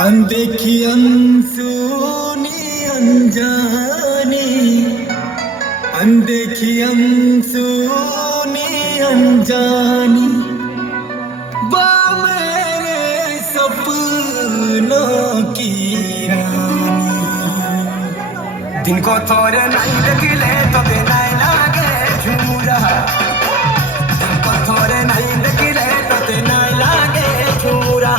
अनदेखी अनसुनी अनजानी, अनदेखी अनसुनी अनजानी, वो मेरे सपनों की रानी। दिन को थोड़े नहीं देखले तो नहीं लागे झूरा, दिन को थोड़े नहीं देखले तो नहीं लागे झूरा।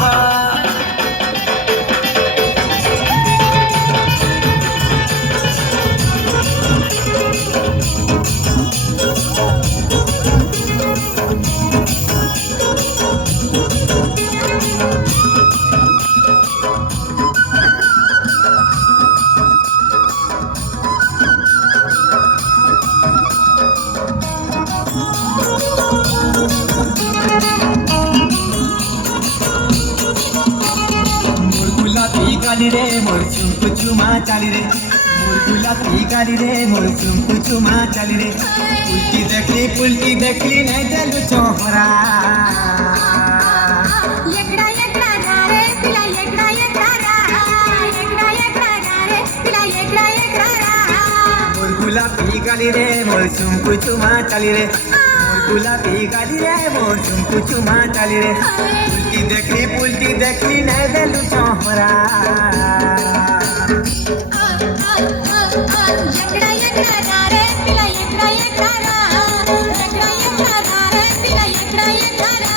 गाली रे मोर चुम्पु चुमा चाली रे, मोर गुलाबी गाली रे मोर चुम्पु चुमा चाली रे। उल्टी देखली नहीं देलु चोहरा। एकड़ा एकड़ा रे पिला एकड़ा एकड़ा रा, एकड़ा एकड़ा रे पिला एकड़ा एकड़ा रा। मोर गुलाबी गाली रे मोर चुम्पु चुमा चाली रे, मोर गुलाबी गाली रे मोर चुम्पु चुमा चाली रे। उल्टी देखली नहीं देलु चोहरा। एकड़ा एकड़ा रे पिला एकड़ा एकड़ा रा, एकड़ा एकड़ा रे पिला एकड़ा एकड़ा रा।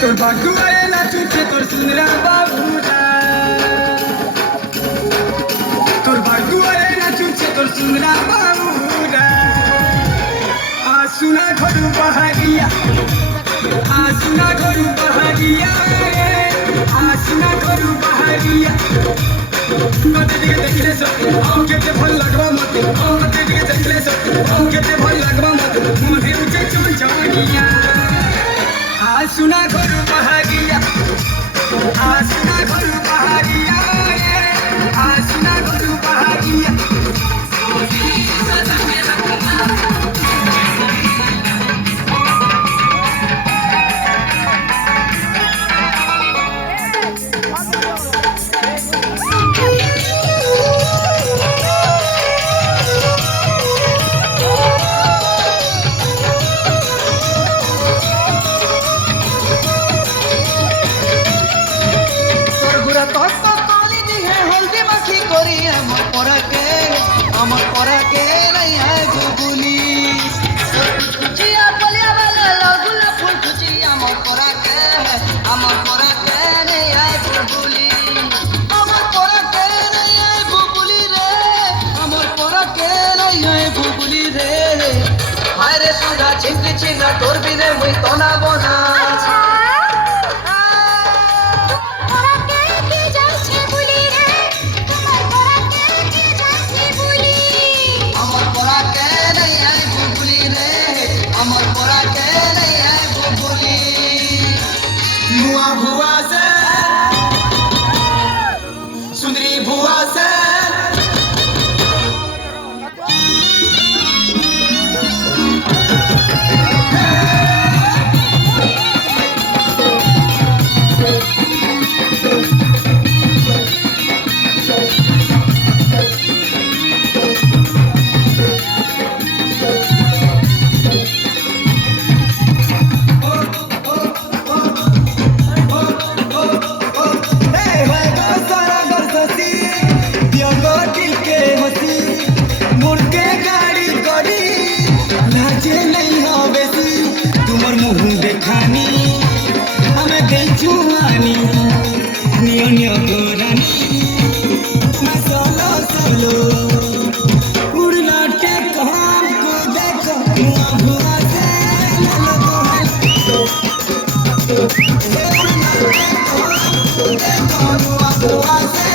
তোর বাগুয়ারে নাচুছে তোর সুন্দরা বাবুটা, তোর বাগুয়ারে নাচুছে তোর সুন্দরা বাবুটা। আসুনা ঘরু বাহারিয়া, আসুনা ঘরু বাহারিয়া, আসুনা ঘরু বাহারিয়া। মতে দিকে দেখলে সত্যি কেতে ভাল লাগবা মতে, মতে দিকে দেখলে সত্যি কেতে ভাল লাগবা মতে। মনে উঠে চুল চাওয়ানিয়া, আসুনা ঘরু বাহারিয়া, আসুনা ঘরু বাহারিয়া, আসুনা ঘরু বাহারিয়া। আরে সুধা ছিপলি ছিনা তোর বিনে মুই তনা বনা আচ্ছা তোরা কে কে যাচ্ছে বলি রে তোমার তোরা কে কে যাচ্ছে বলি আমার পরা কে নাই আই বুবুলি রে আমার পরা কে নাই আই বুবুলি नुआ भुआ से सुंदरी भुआ से देखानी हमें बेचुआनी नियो नियो गोरानी मैं सोलो सोलो उड़ना के काम को देखो मुआ भुआ से ललो देखो मुआ भुआ से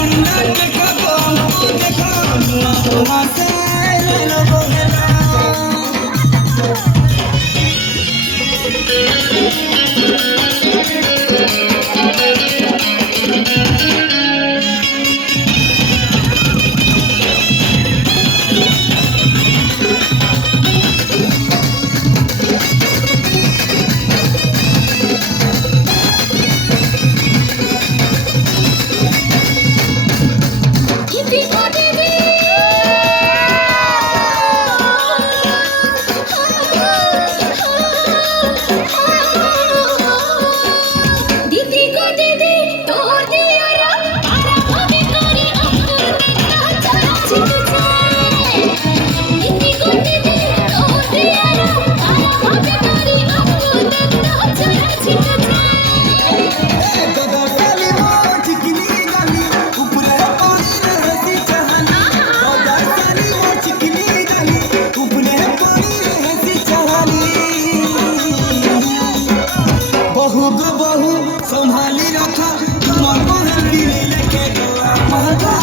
उड़ना के काम को देखो मुआ भुआ से ललो दीदी को दीदी दीदी को दीदी तोड़ दिया रा तारा भाभी करी अंकुर देखा चला छिटचे दीदी को दीदी तोड़ दिया रा तारा भाभी करी अंकुर देखा चला छिटचे बहु संभाली रखा तुम्हार बहन की लेके गोवा महका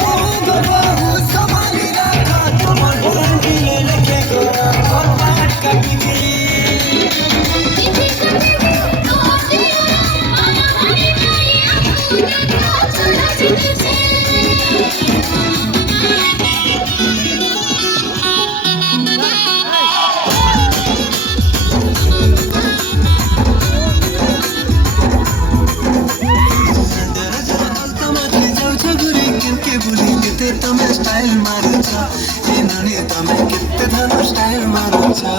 बहु संभाली रखा तुम्हार बहन की लेके गोवा महका તમે સ્ટાઇલ મારો છો એ નાની તમે કેતે ધનો સ્ટાઇલ મારો છો